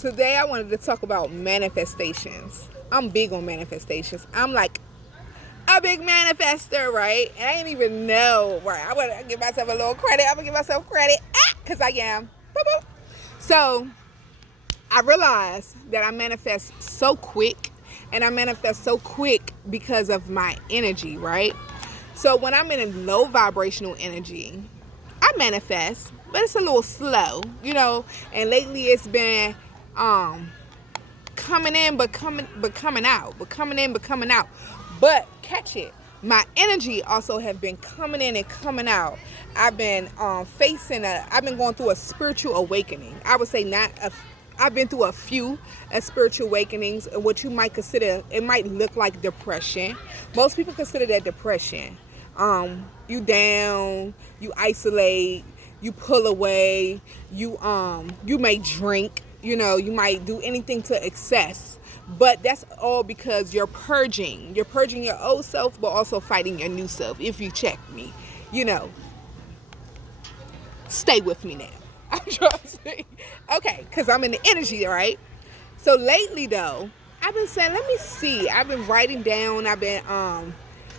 Today I wanted to talk about manifestations. I'm big on manifestations. I'm like a big manifester, right? And I didn't even know, right? I want to give myself a little credit. I'm going to give myself credit because I am. Boop, boop. So I realized that I manifest so quick, and I manifest so quick because of my energy, right? So when I'm in a low vibrational energy, I manifest, but it's a little slow, and lately it's been coming in but coming out, but catch it, my energy also have been coming in and coming out. I've been I've been going through a spiritual awakening. I would say I've been through a few spiritual awakenings. What you might consider, it might look like depression. Most people consider that depression. You down, you isolate, you pull away, you may drink, you might do anything to excess. But that's all because you're purging your old self, but also fighting your new self. If you check me, stay with me now. I'm trying to say, okay, because I'm in the energy, right? So lately though, I've been saying, let me see, I've been writing down, I've been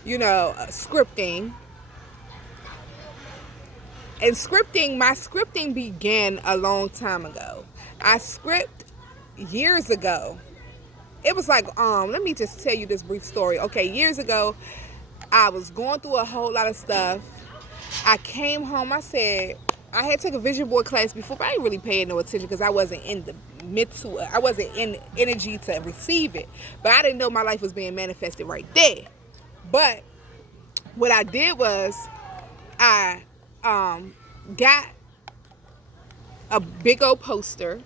scripting. And my scripting began a long time ago. I script years ago. It was like, let me just tell you this brief story. Okay, years ago, I was going through a whole lot of stuff. I came home, I said, I had took a vision board class before, but I didn't really pay no attention because I wasn't in the midst to it. I wasn't in energy to receive it. But I didn't know my life was being manifested right there. But what I did was, I got a big old poster,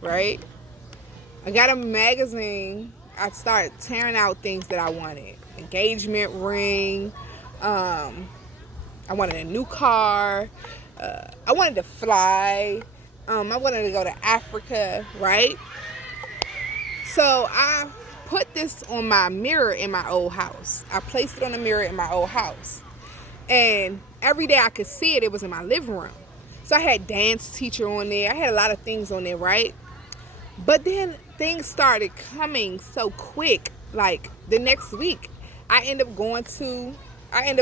right? I got a magazine. I started tearing out things that I wanted. Engagement ring. I wanted a new car. I wanted to fly. I wanted to go to Africa, right? So I put this on my mirror in my old house. I placed it on the mirror in my old house. And every day I could see it, it was in my living room. So I had dance teacher on there. I had a lot of things on there, right? But then things started coming so quick. Like the next week, I ended up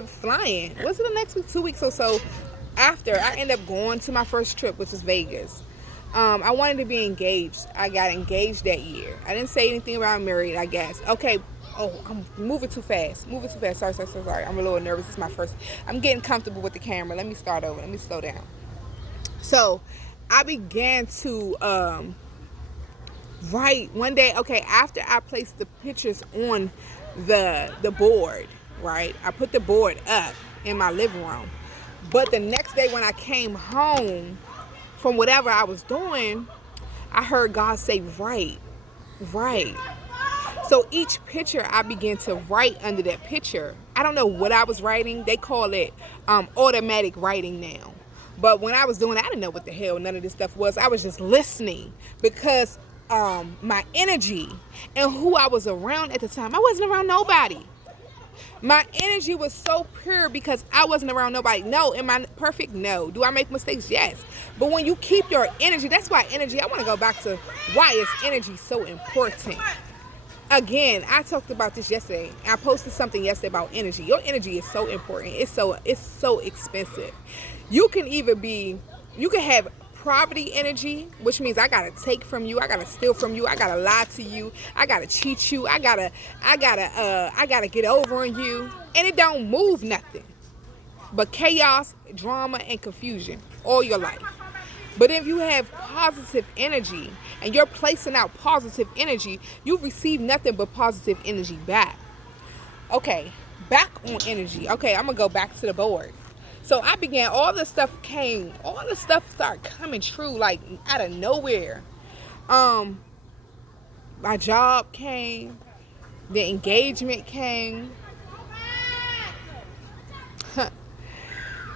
flying. Was it the next week? 2 weeks or so after, I ended up going to my first trip, which was Vegas. I wanted to be engaged. I got engaged that year. I didn't say anything about married, I guess. Okay. Oh, I'm moving too fast. Sorry. I'm a little nervous. It's my first. I'm getting comfortable with the camera. Let me start over. Let me slow down. So I began to write one day. Okay, after I placed the pictures on the board, right? I put the board up in my living room. But the next day when I came home from whatever I was doing, I heard God say, right. So each picture I began to write under that picture. I don't know what I was writing. They call it automatic writing now. But when I was doing it, I didn't know what the hell none of this stuff was. I was just listening because my energy and who I was around at the time, I wasn't around nobody. My energy was so pure because I wasn't around nobody. No. Am I perfect? No. Do I make mistakes? Yes. But when you keep your energy, that's why energy, I want to go back to why is energy so important. Again, I talked about this yesterday. I posted something yesterday about energy. Your energy is so important. It's so expensive. You can have poverty energy, which means I gotta take from you, I gotta steal from you, I gotta lie to you, I gotta cheat you, I gotta get over on you, and it don't move nothing but chaos, drama, and confusion all your life. But if you have positive energy and you're placing out positive energy, you receive nothing but positive energy back. Okay, back on energy. Okay, I'm gonna go back to the board. So I began, all the stuff started coming true, like out of nowhere. My job came, the engagement came,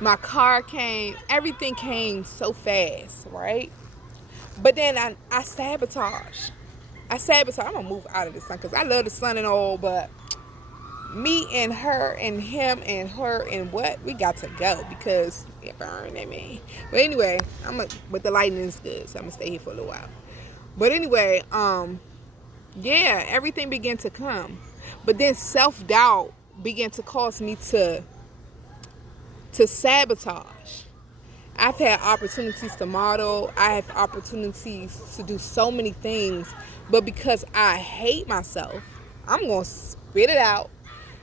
my car came, everything came so fast, right? But then I sabotage. I'm gonna move out of the sun because I love the sun and all, but me and her and him and her and what, we got to go because it burned at me. But anyway, but the lighting is good, so I'm gonna stay here for a little while. But anyway, yeah, everything began to come. But then self-doubt began to cause me to sabotage. I've had opportunities to model. I have opportunities to do so many things. But because I hate myself, I'm going to spit it out.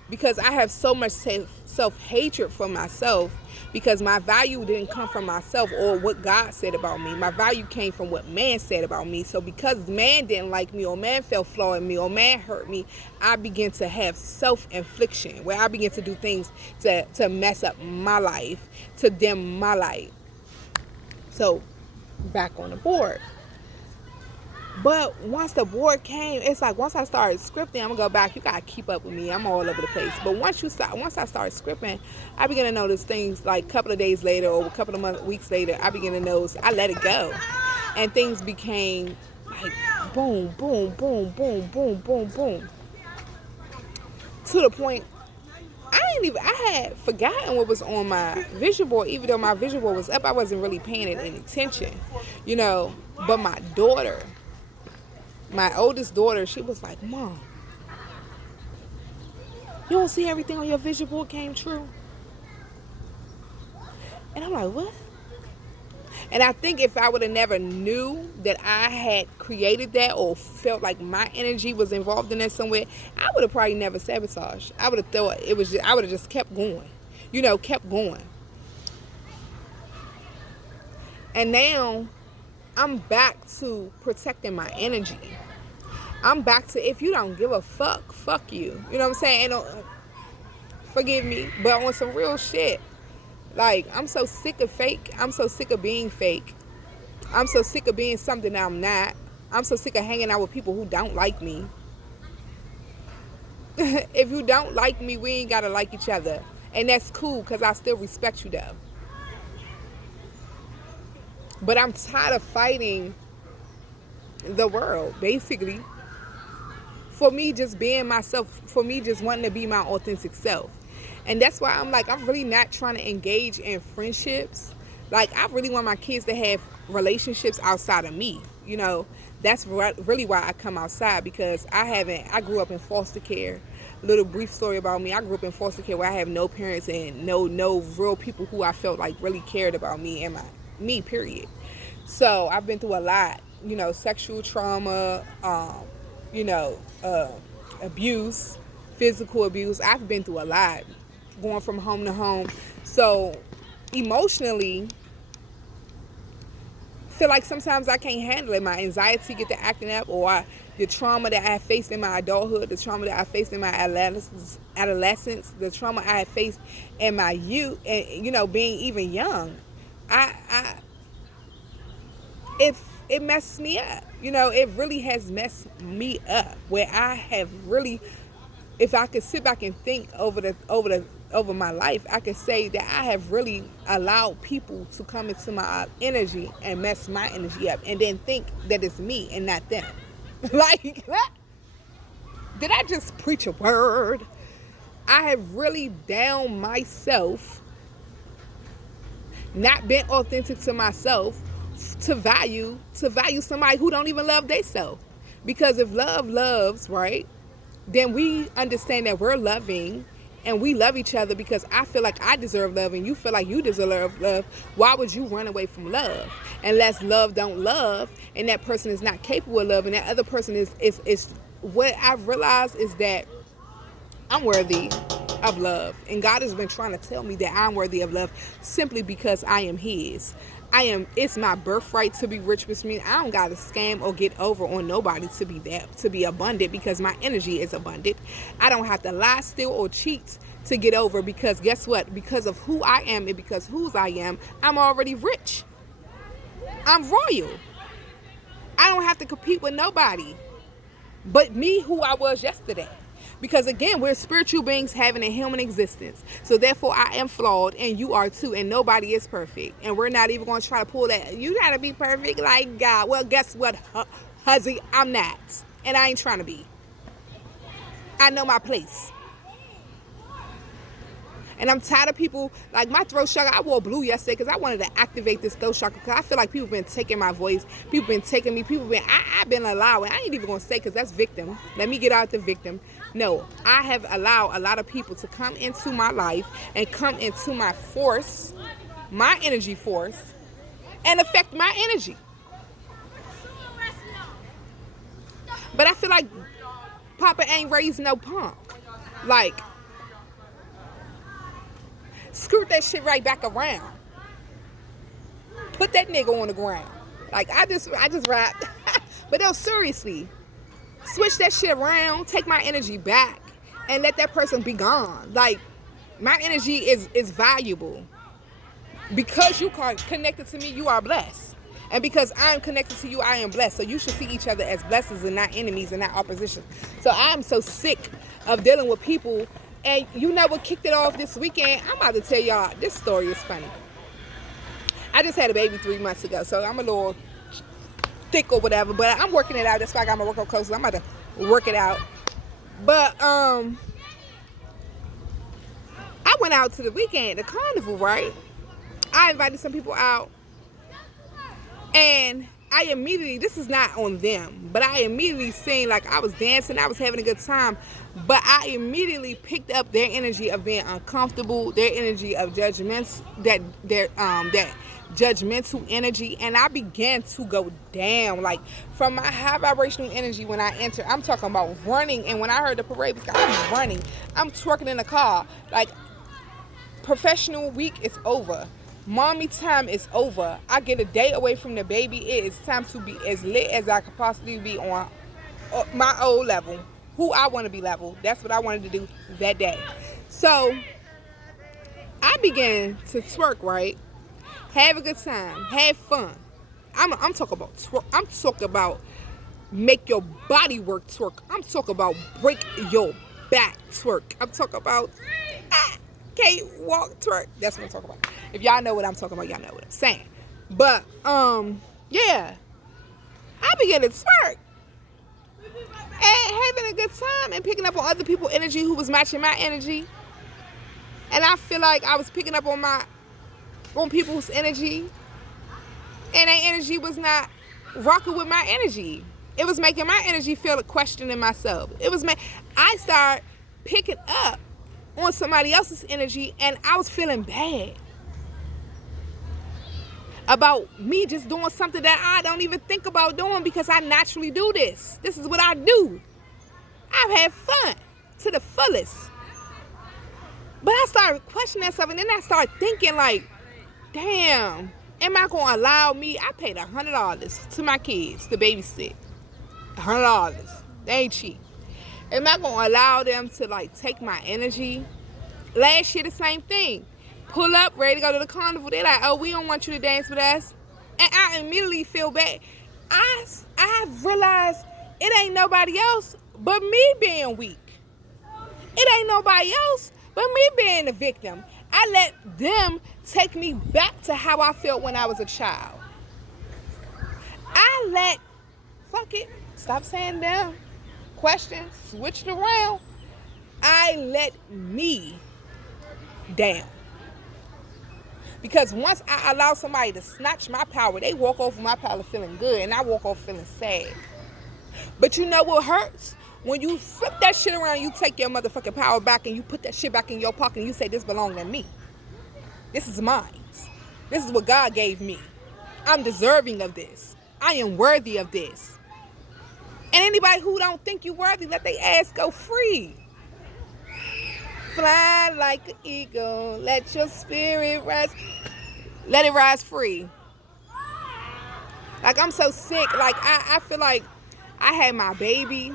Because I have so much self-hatred for myself. Because my value didn't come from myself or what God said about me. My value came from what man said about me. So because man didn't like me, or man felt flaw in me, or man hurt me, I began to have self-infliction, where I began to do things to mess up my life, to dim my light. So back on the board. But once the board came, it's like once I started scripting, I'm gonna go back. You gotta keep up with me. I'm all over the place. But once I started scripting, I began to notice things like a couple of days later or a couple of weeks later. I began to notice I let it go, and things became like boom, boom, boom, boom, boom, boom, boom, to the point I had forgotten what was on my vision board. Even though my vision board was up, I wasn't really paying it any attention, But my daughter, my oldest daughter, she was like, "Mom, you don't see everything on your vision board came true?" And I'm like, "What?" And I think if I would have never knew that I had created that or felt like my energy was involved in that somewhere, I would have probably never sabotaged. I would have thought I would have just kept going, kept going. And now I'm back to protecting my energy. I'm back to, if you don't give a fuck you. You know what I'm saying? And, forgive me, but on some real shit. Like, I'm so sick of fake. I'm so sick of being fake. I'm so sick of being something that I'm not. I'm so sick of hanging out with people who don't like me. If you don't like me, we ain't gotta like each other. And that's cool, because I still respect you though. But I'm tired of fighting the world, basically. For me just being myself, for me just wanting to be my authentic self. And that's why I'm like, I'm really not trying to engage in friendships. Like, I really want my kids to have relationships outside of me. That's really why I come outside, because I grew up in foster care. Little brief story about me. I grew up in foster care where I have no parents and no real people who I felt like really cared about me and me, period. So I've been through a lot, sexual trauma, abuse, physical abuse. I've been through a lot, going from home to home. So emotionally, feel like sometimes I can't handle it. My anxiety get to acting up, or the trauma that I faced in my adulthood, the trauma that I faced in my adolescence, the trauma I had faced in my youth, and being even young, it messed me up. It really has messed me up, where I have really, if I could sit back and think over my life, I could say that I have really allowed people to come into my energy and mess my energy up, and then think that it's me and not them. Like, did I just preach a word? I have really down myself, not been authentic to myself, to value somebody who don't even love themselves. Because if love loves, right, then we understand that we're loving and we love each other, because I feel like I deserve love and you feel like you deserve love. Why would you run away from love? Unless love don't love and that person is not capable of love, and that other person is what I've realized is that I'm worthy of love. And God has been trying to tell me that I'm worthy of love simply because I am His. It's my birthright to be rich, which means I don't gotta scam or get over on nobody to be abundant, because my energy is abundant. I don't have to lie, steal, or cheat to get over, because guess what? Because of who I am and because whose I am, I'm already rich. I'm royal. I don't have to compete with nobody but me, who I was yesterday. Because again, we're spiritual beings having a human existence. So therefore, I am flawed and you are too. And nobody is perfect. And we're not even going to try to pull that. You got to be perfect like God. Well, guess what, huzzy? I'm not. And I ain't trying to be. I know my place. And I'm tired of people, like my throat chakra, I wore blue yesterday because I wanted to activate this throat chakra because I feel like people been taking my voice. People been taking me. I've been allowing, I ain't even going to say because that's victim. Let me get out the victim. No, I have allowed a lot of people to come into my life and come into my force, my energy force, and affect my energy. But I feel like Papa ain't raised no punk. Like, screw that shit right back around. Put that nigga on the ground. Like, I just rapped. But no, seriously, switch that shit around, take my energy back, and let that person be gone. Like, my energy is valuable. Because you are connected to me, you are blessed. And because I'm connected to you, I am blessed. So you should see each other as blessings and not enemies and not opposition. So I'm so sick of dealing with people. And you know what kicked it off this weekend? I'm about to tell y'all, this story is funny. I just had a baby 3 months ago, so I'm a little thick or whatever. But I'm working it out. That's why I got my workout clothes. I'm about to work it out. But I went out to the weekend, the carnival, right? I invited some people out. And I immediately, this is not on them, but I immediately seen, like, I was dancing, I was having a good time, but I immediately picked up their energy of being uncomfortable, their energy of judgments, that judgmental energy, and I began to go down, like, from my high vibrational energy when I entered. I'm talking about running, and when I heard the parade, I'm running, I'm twerking in the car, like, professional week is over. Mommy time is over. I get a day away from the baby. It is time to be as lit as I could possibly be on my old level. Who I want to be level. That's what I wanted to do that day. So I began to twerk, right? Have a good time. Have fun. I'm talking about twerk. I'm talking about make your body work twerk. I'm talking about break your back twerk. I'm talking about can't walk twerk. That's what I'm talking about. If y'all know what I'm talking about, y'all know what I'm saying. But yeah, I began to twerk and having a good time and picking up on other people's energy who was matching my energy. And I feel like I was picking up on people's energy, and their energy was not rocking with my energy. It was making my energy feel a question in myself. I started picking up on somebody else's energy, and I was feeling bad about me just doing something that I don't even think about doing because I naturally do this. This is what I do. I've had fun to the fullest. But I started questioning stuff, and then I started thinking like, damn, am I going to allow me? I paid $100 to my kids to babysit. $100. They ain't cheap. Am I going to allow them to, like, take my energy? Last year, the same thing. Pull up, ready to go to the carnival. They're like, oh, we don't want you to dance with us. And I immediately feel bad. I realized it ain't nobody else but me being weak. It ain't nobody else but me being the victim. I let them take me back to how I felt when I was a child. Fuck it, stop saying them. Questions, switch it around. I let me down. Because once I allow somebody to snatch my power, they walk off of my power feeling good, and I walk off feeling sad. But you know what hurts? When you flip that shit around, you take your motherfucking power back and you put that shit back in your pocket and you say, this belongs to me. This is mine. This is what God gave me. I'm deserving of this. I am worthy of this. And anybody who don't think you worthy, let their ass go free. Fly like an eagle. Let your spirit rise. Let it rise free. Like, I'm so sick. Like, I feel like I had my baby,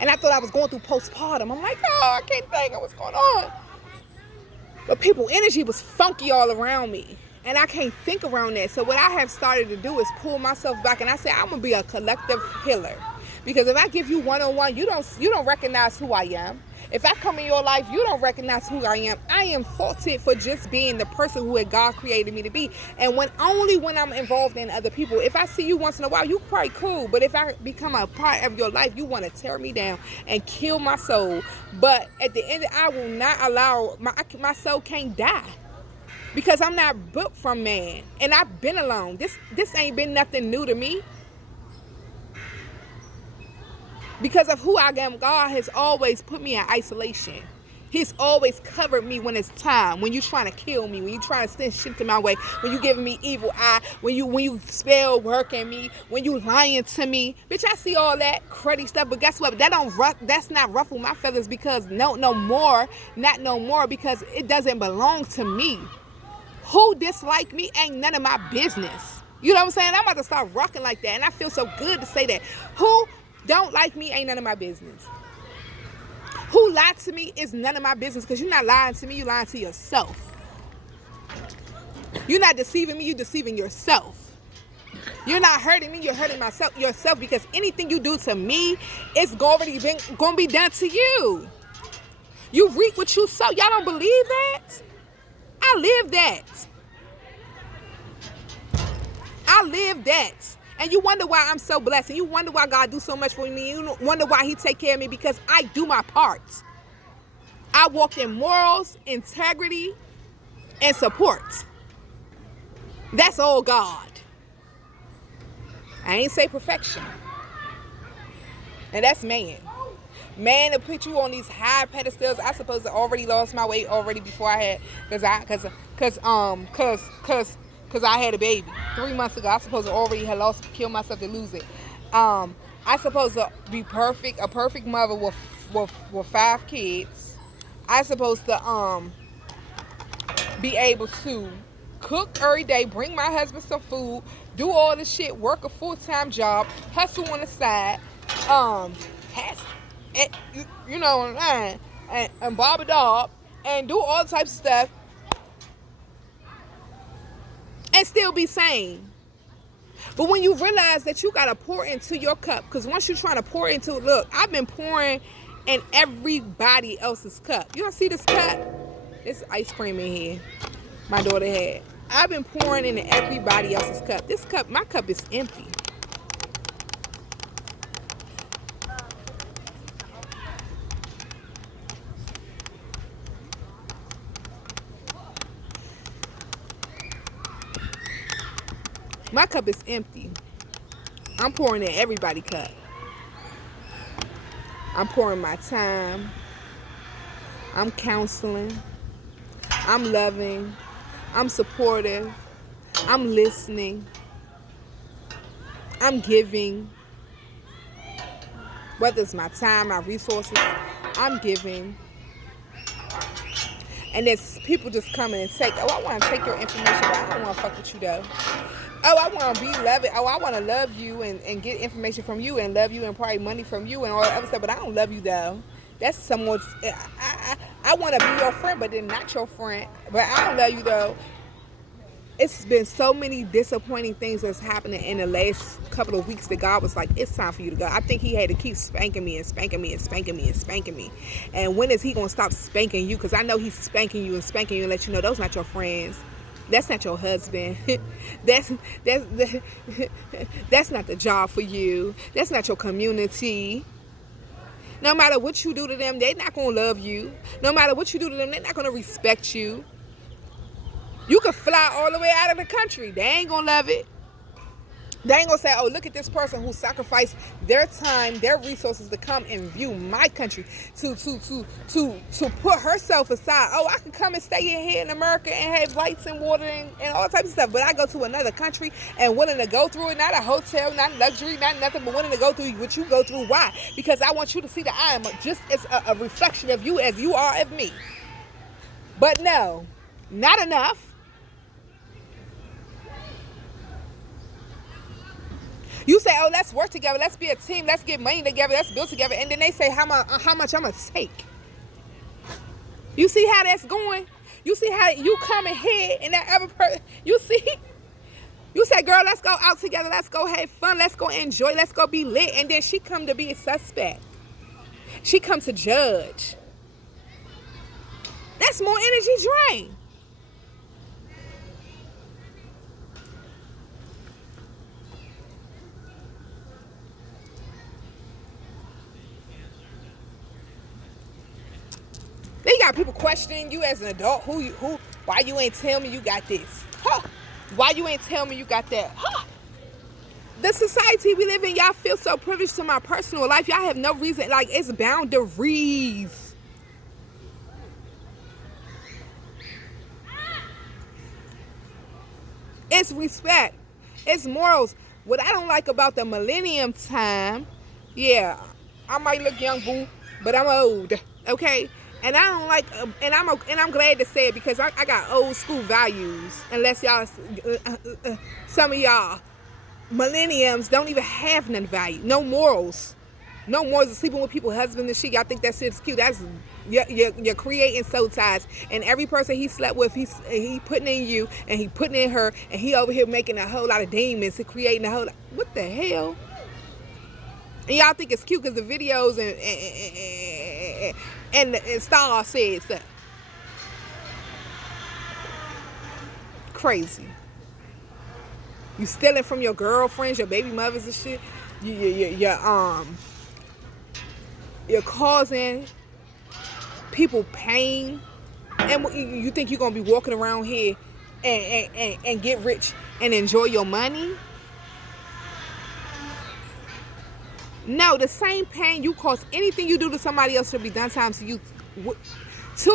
and I thought I was going through postpartum. I'm like, oh, I can't think of what's going on. But people's energy was funky all around me, and I can't think around that. So what I have started to do is pull myself back, and I say, I'm going to be a collective healer. Because if I give you one-on-one, you don't recognize who I am. If I come in your life, you don't recognize who I am. I am faulted for just being the person who God created me to be. And only when I'm involved in other people. If I see you once in a while, you probably cool. But if I become a part of your life, you want to tear me down and kill my soul. But at the end, I will not allow, my soul can't die. Because I'm not built from man. And I've been alone. This ain't been nothing new to me. Because of who I am, God has always put me in isolation. He's always covered me when it's time. When you're trying to kill me, when you're trying to send shit to my way, when you giving me evil eye, when you spell work at me, when you lying to me. Bitch, I see all that cruddy stuff, but guess what? That's not ruffle my feathers because not no more, because it doesn't belong to me. Who dislike me ain't none of my business. You know what I'm saying? I'm about to start rocking like that, and I feel so good to say that. Who don't like me ain't none of my business. Who lied to me is none of my business, because you're not lying to me, you're lying to yourself. You're not deceiving me, you're deceiving yourself. You're not hurting me, you're hurting yourself, because anything you do to me, it's already gonna be done to you. You reap what you sow. Y'all don't believe that? I live that. I live that. And you wonder why I'm so blessed. And you wonder why God do so much for me. You wonder why he take care of me, because I do my part. I walk in morals, integrity, and support. That's all God. I ain't say perfection. And that's man. Man to put you on these high pedestals. I supposed to already lost my weight already before I had, cause I had a baby 3 months ago. I supposed to already had killed myself to lose it. I supposed to be perfect, a perfect mother with 5 kids. I supposed to be able to cook every day, bring my husband some food, do all this shit, work a full-time job, hustle on the side, you know, and bob a dog, and do all types of stuff, and still be sane. But when you realize that you gotta pour into your cup, because once you're trying to pour into, look, I've been pouring in everybody else's cup. You don't see this cup? It's ice cream in here. My daughter had. I've been pouring into everybody else's cup. This cup, my cup is empty. My cup is empty. I'm pouring in everybody's cup. I'm pouring my time. I'm counseling. I'm loving. I'm supportive. I'm listening. I'm giving. Whether it's my time, my resources, I'm giving. And there's people just coming and take, oh, I want to take your information, but I don't want to fuck with you though. Oh, I want to be loving. Oh, I want to love you and get information from you and love you and probably money from you and all that other stuff, but I don't love you though. That's someone, I want to be your friend, but then not your friend. But I don't love you though. It's been so many disappointing things that's happening in the last couple of weeks that God was like, it's time for you to go. I think he had to keep spanking me and spanking me and spanking me and spanking me. And when is he going to stop spanking you? Because I know he's spanking you and let you know those not your friends. That's not your husband. That's not the job for you. That's not your community. No matter what you do to them, they're not going to love you. No matter what you do to them, they're not going to respect you. You could fly all the way out of the country. They ain't going to love it. They ain't going to say, oh, look at this person who sacrificed their time, their resources to come and view my country, to put herself aside. Oh, I can come and stay in here in America and have lights and water and all types of stuff. But I go to another country and willing to go through it, not a hotel, not luxury, not nothing, but willing to go through what you go through. Why? Because I want you to see that I am just as a reflection of you as you are of me. But no, not enough. You say, oh, let's work together. Let's be a team. Let's get money together. Let's build together. And then they say how much I'm going to take. You see how that's going? You see how you come ahead and that other person, you see? You say, girl, let's go out together. Let's go have fun. Let's go enjoy. Let's go be lit. And then she come to be a suspect. She come to judge. That's more energy drain. Then you got people questioning you as an adult. Why you ain't tell me you got this? Huh? Why you ain't tell me you got that? Huh? The society we live in, y'all feel so privileged to my personal life. Y'all have no reason, like, it's boundaries. It's respect. It's morals. What I don't like about the millennium time, yeah, I might look young, boo, but I'm old, okay? And I don't like, and I'm glad to say it because I got old school values. Unless y'all, some of y'all millenniums don't even have none value, no morals. No more sleeping with people's husband and shit. Y'all think that shit's cute. That's you're creating soul ties. And every person he slept with, he putting in you and he putting in her, and he over here making a whole lot of demons and creating a whole lot. What the hell? And y'all think it's cute because the videos and Star said stuff. Crazy. You stealing from your girlfriends, your baby mothers and shit. You're causing people pain, and you think you're gonna be walking around here and get rich and enjoy your money? No, the same pain you cause, anything you do to somebody else should be done times to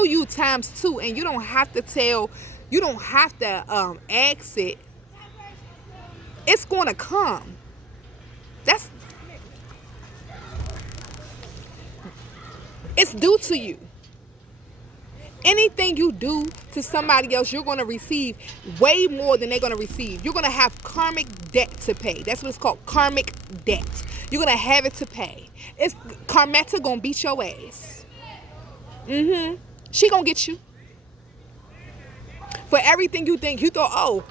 you times two, and you don't have to ask it. It's gonna come. It's due to you. Anything you do to somebody else, you're going to receive way more than they're going to receive. You're going to have karmic debt to pay. That's what it's called, karmic debt. You're going to have it to pay. It's Carmetta going to beat your ass. She going to get you. For everything you think, you thought, oh,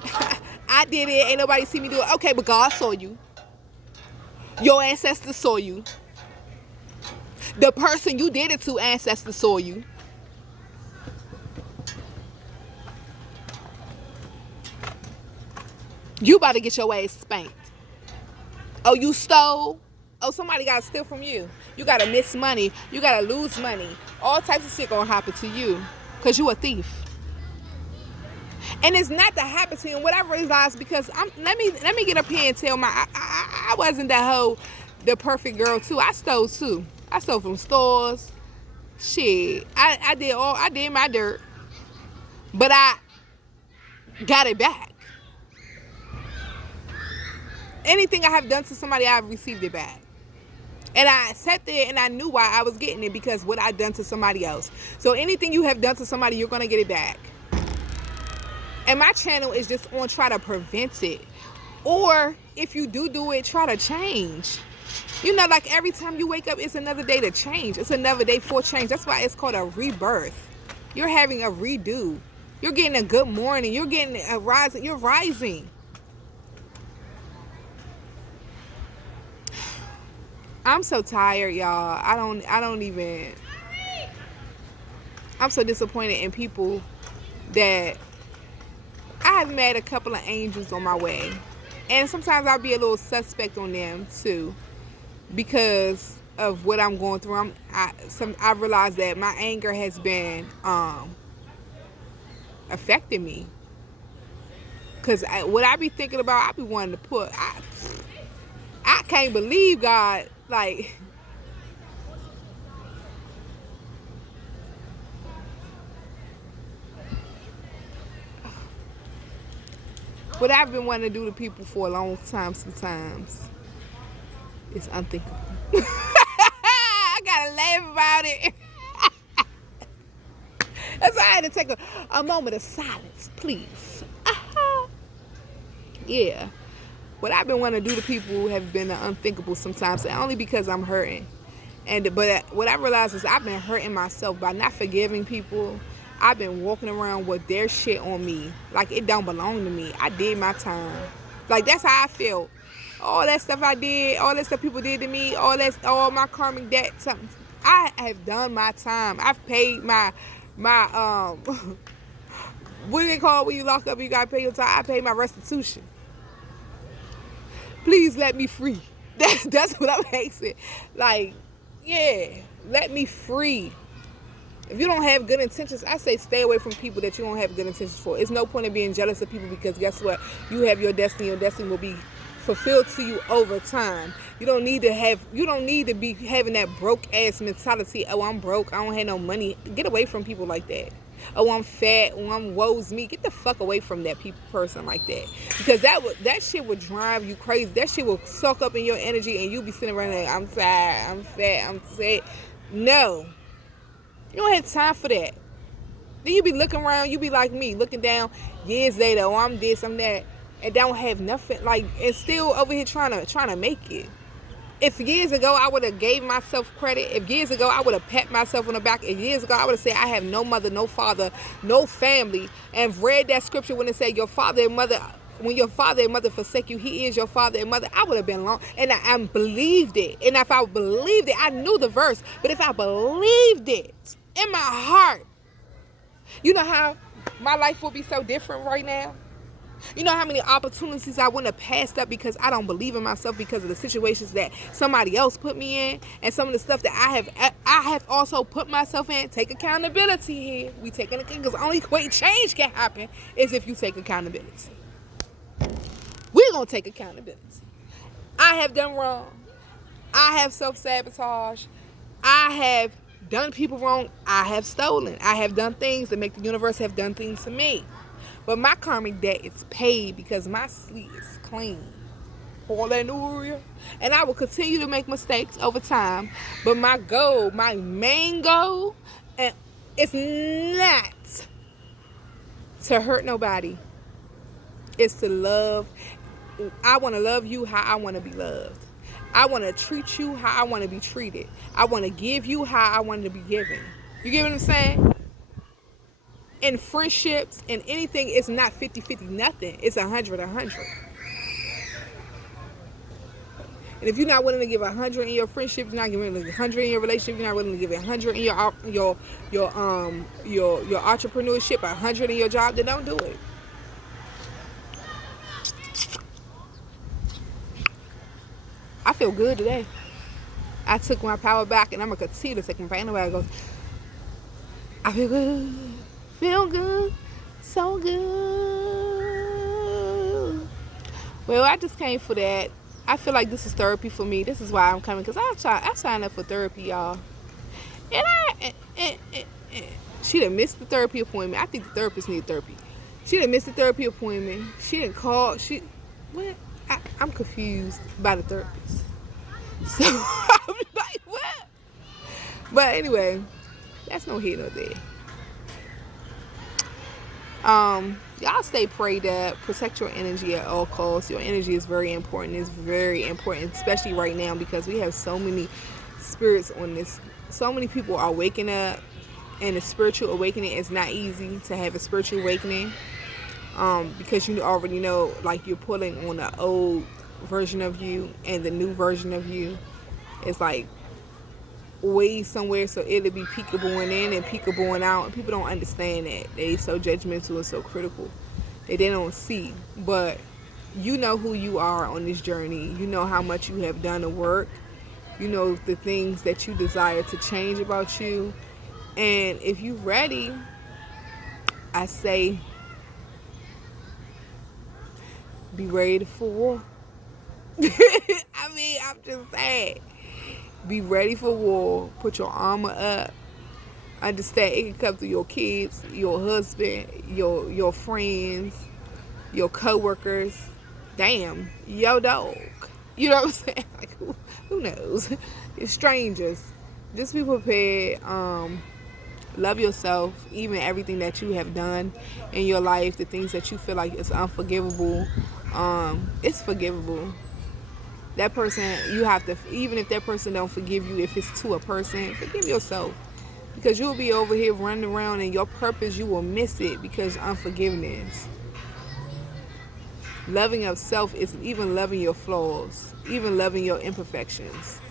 I did it, ain't nobody see me do it. Okay, but God saw you. Your ancestors saw you. The person you did it to, ancestors saw you. You about to get your ass spanked. Oh, you stole? Oh, somebody got to steal from you. You got to miss money. You got to lose money. All types of shit going to happen to you because you a thief. And it's not to happen to you. And what I realized, because let me get up here and tell I wasn't the perfect girl too. I stole too. I stole from stores. Shit. I did my dirt. But I got it back. Anything I have done to somebody, I've received it back. And I sat there and I knew why I was getting it, because what I done to somebody else. So anything you have done to somebody, you're going to get it back. And my channel is just on try to prevent it. Or if you do it, try to change. You know, like every time you wake up, it's another day to change. It's another day for change. That's why it's called a rebirth. You're having a redo. You're getting a good morning. You're getting a rising. You're rising. I'm so tired, y'all. I'm so disappointed in people that I have met a couple of angels on my way. And sometimes I'll be a little suspect on them too, because of what I'm going through. I realized that my anger has been affecting me. Because what I be thinking about, I be wanting to put... I can't believe God, like... What I've been wanting to do to people for a long time sometimes is unthinkable. I gotta laugh about it. That's why I had to take a moment of silence, please. Yeah. What I've been wanting to do to people have been unthinkable sometimes, and only because I'm hurting. But what I realized is I've been hurting myself by not forgiving people. I've been walking around with their shit on me like it don't belong to me. I did my time. Like, that's how I feel. All that stuff I did, all that stuff people did to me, all my karmic debt, something. I have done my time. I've paid my My what do they call when you lock up? You gotta pay your time. I pay my restitution. Please let me free. That's what I'm asking. Like, yeah, let me free. If you don't have good intentions, I say stay away from people that you don't have good intentions for. It's no point in being jealous of people, because guess what? You have your destiny. Your destiny will be fulfilled to you over time. You don't need to be having that broke ass mentality. Oh, I'm broke. I don't have no money. Get away from people like that. Oh, I'm fat. Oh, I'm woes me. Get the fuck away from that person like that, because that shit would drive you crazy. That shit will suck up in your energy, and you be sitting around like, I'm tired. I'm fat. I'm sad. No. You don't have time for that. Then you be looking around, you be like me, looking down years later, oh, I'm this, I'm that, and don't have nothing, like, and still over here trying to make it. If years ago I would have gave myself credit, if years ago I would have pat myself on the back, if years ago I would have said I have no mother, no father, no family, and read that scripture when it said your father and mother, when your father and mother forsake you, he is your father and mother, I would have been long. And I believed it. And if I believed it, I knew the verse, but if I believed it in my heart, you know how my life will be so different right now? You know how many opportunities I wouldn't have passed up because I don't believe in myself, because of the situations that somebody else put me in, and some of the stuff that I have also put myself in. Take accountability here. We taking it, because the only way change can happen is if you take accountability. We're gonna take accountability. I have done wrong. I have self-sabotage. I have done people wrong. I have stolen. I have done things that make the universe have done things to me. But my karmic debt is paid, because my slate is clean. Hallelujah. And I will continue to make mistakes over time. But my goal, my main goal, and it's not to hurt nobody. It's to love. I want to love you how I want to be loved. I want to treat you how I want to be treated. I want to give you how I want to be given. You get what I'm saying? In friendships and anything, it's not 50-50 nothing. It's 100-100. And if you're not willing to give 100 in your friendship, you're not giving 100 in your relationship, you're not willing to give 100 in your entrepreneurship, 100 in your job, then don't do it. I feel good today. I took my power back, and I'm going to continue to take my power back. I feel good. Feel good. So good. Well, I just came for that. I feel like this is therapy for me. This is why I'm coming, because I signed up for therapy, y'all. And she done missed the therapy appointment. I think the therapist need therapy. She done missed the therapy appointment. She didn't call. What? I'm confused by the therapist. So I'm like, what? But anyway, that's no here nor there. Y'all stay prayed up. Protect your energy at all costs. Your energy is very important. It's very important, especially right now, because we have so many spirits on this. So many people are waking up, and the spiritual awakening is not easy to have a spiritual awakening. Because you already know, like, you're pulling on the old version of you and the new version of you. It's like way somewhere, so it'll be peekaboo in and peekaboo out, and people don't understand that. They so judgmental and so critical that they don't see. But you know who you are on this journey. You know how much you have done the work. You know the things that you desire to change about you. And if you're ready, I say be ready for war. I mean, I'm just saying. Be ready for war. Put your armor up. Understand it can come through your kids, your husband, your friends, your co-workers. Damn, your dog. You know what I'm saying? Like, who knows? It's strangers. Just be prepared. Love yourself, even everything that you have done in your life, the things that you feel like is unforgivable. It's forgivable. That person, you have to, even if that person don't forgive you, if it's to a person, forgive yourself. Because you'll be over here running around, and your purpose, you will miss it because of unforgiveness. Loving of self is even loving your flaws, even loving your imperfections.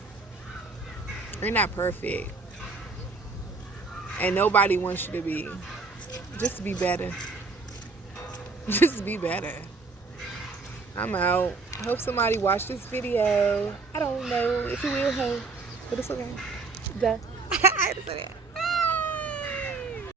You're not perfect. And nobody wants you to be. Just be better. Just be better. I'm out. Hope somebody watched this video. I don't know if you will, but it's okay. Duh. I had to say that.